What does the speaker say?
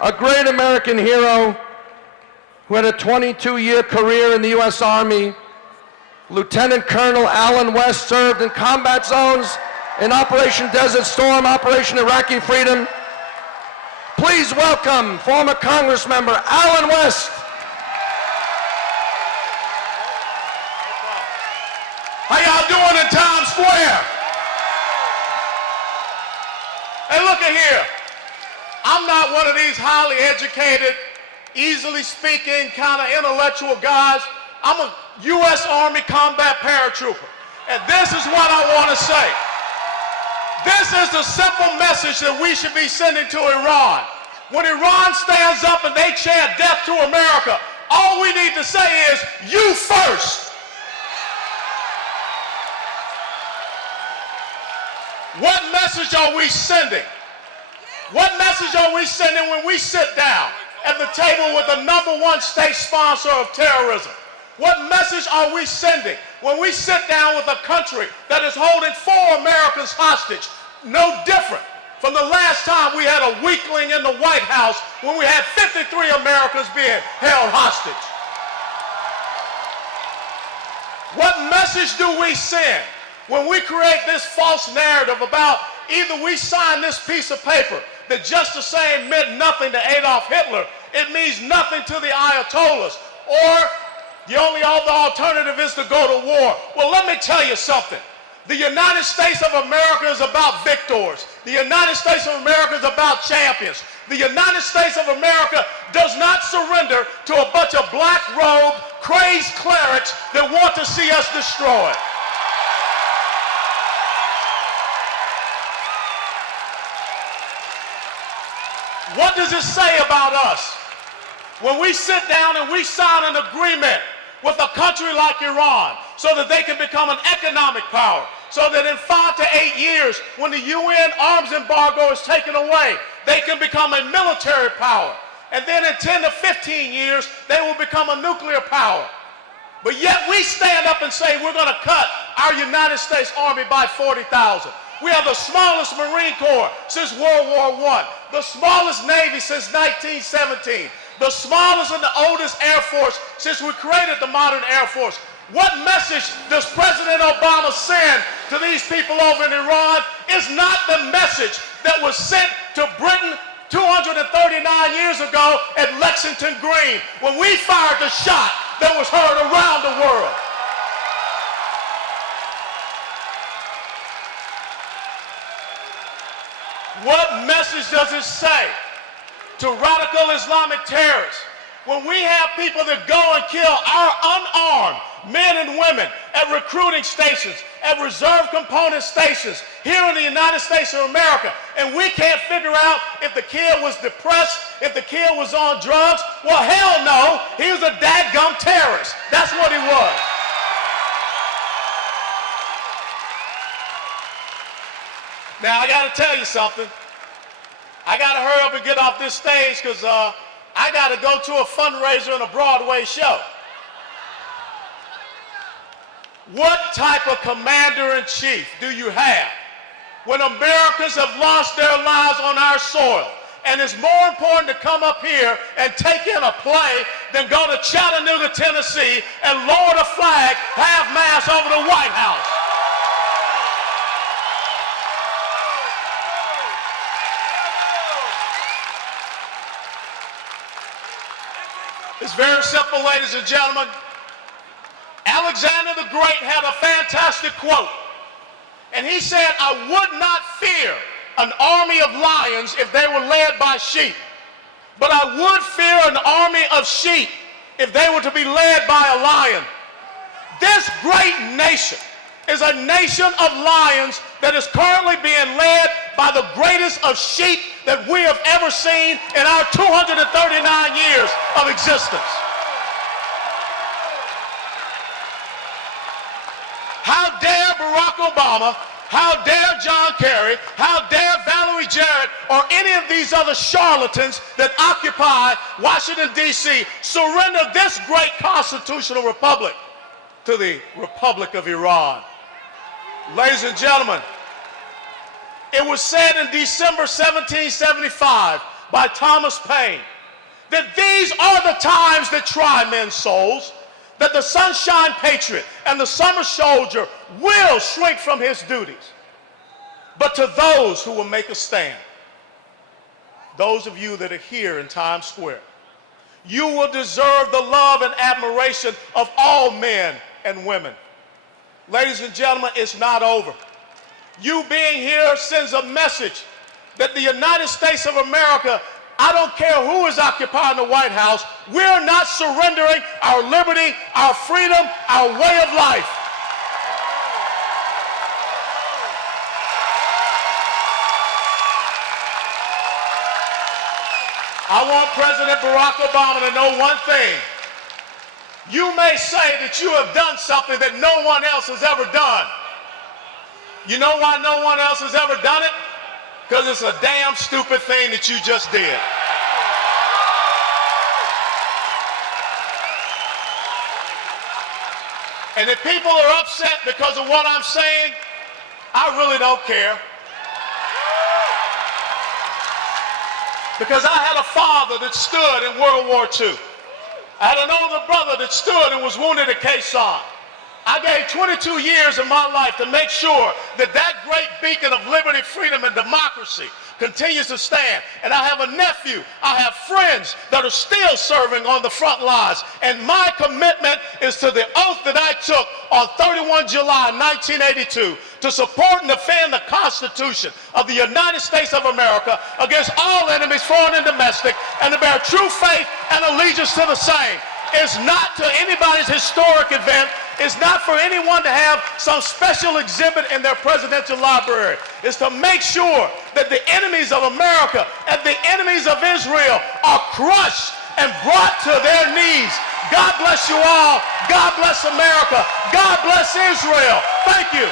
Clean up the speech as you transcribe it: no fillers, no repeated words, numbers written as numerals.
a great American hero who had a 22-year career in the U.S. Army. Lieutenant Colonel Alan West served in combat zones in Operation Desert Storm, Operation Iraqi Freedom. Please welcome former Congressmember Alan West. How y'all doing in Times Square? Hey, look at here. I'm not one of these highly educated, easily speaking, kind of intellectual guys. I'm a U.S. Army combat paratrooper. And this is what I want to say. This is the simple message that we should be sending to Iran. When Iran stands up and they chant death to America, all we need to say is, you first. What message are we sending? What message are we sending when we sit down at the table with the #1 state sponsor of terrorism? What message are we sending when we sit down with a country that is holding 4 Americans hostage? No different from the last time we had a weakling in the White House when we had 53 Americans being held hostage. What message do we send when we create this false narrative about either we sign this piece of paper that just the same meant nothing to Adolf Hitler, it means nothing to the Ayatollahs, or the only other alternative is to go to war? Well, let me tell you something. The United States of America is about victors. The United States of America is about champions. The United States of America does not surrender to a bunch of black-robed, crazed clerics that want to see us destroyed. What does it say about us when we sit down and we sign an agreement with a country like Iran so that they can become an economic power, so that in 5 to 8 years, when the UN arms embargo is taken away, they can become a military power, and then in 10 to 15 years, they will become a nuclear power. But yet we stand up and say we're going to cut our United States Army by 40,000. We have the smallest Marine Corps since World War I, the smallest Navy since 1917, the smallest and the oldest Air Force since we created the modern Air Force. What message does President Obama send to these people over in Iran? Is not the message that was sent to Britain 239 years ago at Lexington Green, when we fired the shot that was heard around the world. What message does it say to radical Islamic terrorists when we have people that go and kill our unarmed men and women at recruiting stations, at reserve component stations here in the United States of America, and we can't figure out if the kid was depressed, if the kid was on drugs? Well, hell no, he was a dadgum terrorist. That's what he was. Now, I got to tell you something. I got to hurry up and get off this stage because I got to go to a fundraiser and a Broadway show. What type of commander-in-chief do you have when Americans have lost their lives on our soil, and it's more important to come up here and take in a play than go to Chattanooga, Tennessee and lower the flag half-mast over the White House? It's very simple, ladies and gentlemen. Alexander the Great had a fantastic quote, and he said, "I would not fear an army of lions if they were led by sheep, but I would fear an army of sheep if they were to be led by a lion." This great nation is a nation of lions that is currently being led by the greatest of sheep that we have ever seen in our 239 years of existence. How dare Barack Obama, how dare John Kerry, how dare Valerie Jarrett, or any of these other charlatans that occupy Washington, D.C. surrender this great constitutional republic to the Republic of Iran. Ladies and gentlemen, it was said in December 1775 by Thomas Paine, that these are the times that try men's souls, that the sunshine patriot and the summer soldier will shrink from his duties. But to those who will make a stand, those of you that are here in Times Square, you will deserve the love and admiration of all men and women. Ladies and gentlemen, it's not over. You being here sends a message that the United States of America, I don't care who is occupying the White House, we're not surrendering our liberty, our freedom, our way of life. I want President Barack Obama to know one thing. You may say that you have done something that no one else has ever done. You know why no one else has ever done it? Because it's a damn stupid thing that you just did. And if people are upset because of what I'm saying, I really don't care. Because I had a father that stood in World War II. I had an older brother that stood and was wounded at Quai Son. I gave 22 years of my life to make sure that that great beacon of liberty, freedom, and democracy continues to stand. And I have a nephew, I have friends that are still serving on the front lines. And my commitment is to the oath that I took on 31 July 1982 to support and defend the Constitution of the United States of America against all enemies, foreign and domestic, and to bear true faith and allegiance to the same. It's not to anybody's historic event. It's not for anyone to have some special exhibit in their presidential library. It's to make sure that the enemies of America and the enemies of Israel are crushed and brought to their knees. God bless you all. God bless America. God bless Israel. Thank you.